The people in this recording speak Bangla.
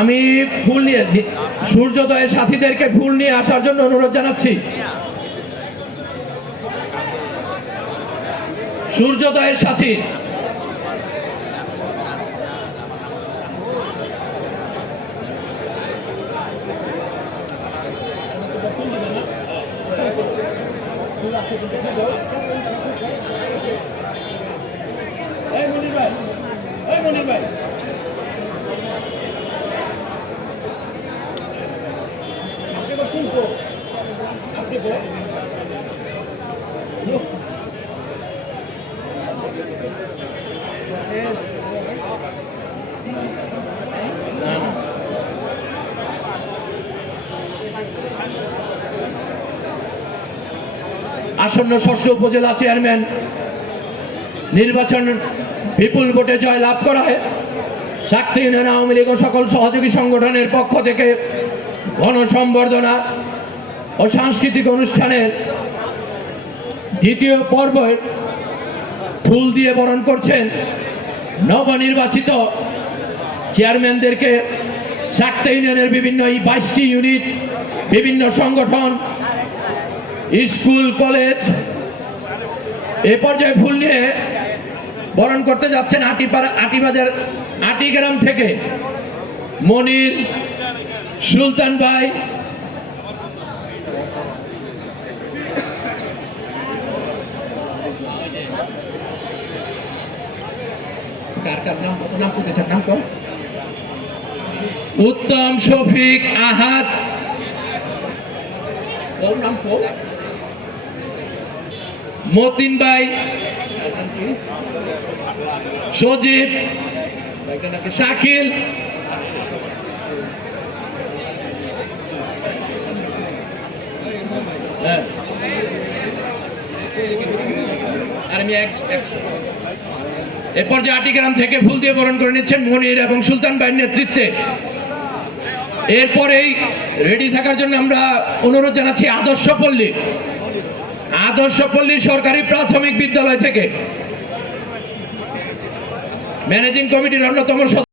আমি ফুল নিয়ে সূর্যোদয়ের সাথীদেরকে ফুল নিয়ে আসার জন্য অনুরোধ জানাচ্ছি। সূর্যোদয়ের সাথী আসন্ন ষষ্ঠ উপজেলা চেয়ারম্যান নির্বাচন বিপুল ভোটে জয় লাভ করায় শাক্তি ইউনিয়ন আওয়ামী লীগ ও সকল সহযোগী সংগঠনের পক্ষ থেকে গণসংবর্ধনা ও সাংস্কৃতিক অনুষ্ঠানের দ্বিতীয় পর্বে ফুল দিয়ে বরণ করছেন নবনির্বাচিত চেয়ারম্যানদেরকে। শাক্তি ইউনিয়নের বিভিন্ন 22টি ইউনিট, বিভিন্ন সংগঠন, স্কুল, কলেজ এ পর্যায়ে ফুল নিয়ে বরণ করতে যাচ্ছেন আটিবাজার আটিগ্রাম থেকে মনির, সুলতান ভাই, উত্তম, শফিক, আহাদ, মতিন ভাই, সজীব, শাকিল, এ পর্যায়ে আটিগ্রাম থেকে ফুল দিয়ে বরণ করে নিচ্ছেন মনির এবং সুলতান ভাইয়ের নেতৃত্বে। এরপরেই রেডি থাকার জন্য আমরা অনুরোধ জানাচ্ছি আদর্শপল্লী সরকারি প্রাথমিক বিদ্যালয় থেকে ম্যানেজিং কমিটির অন্যতম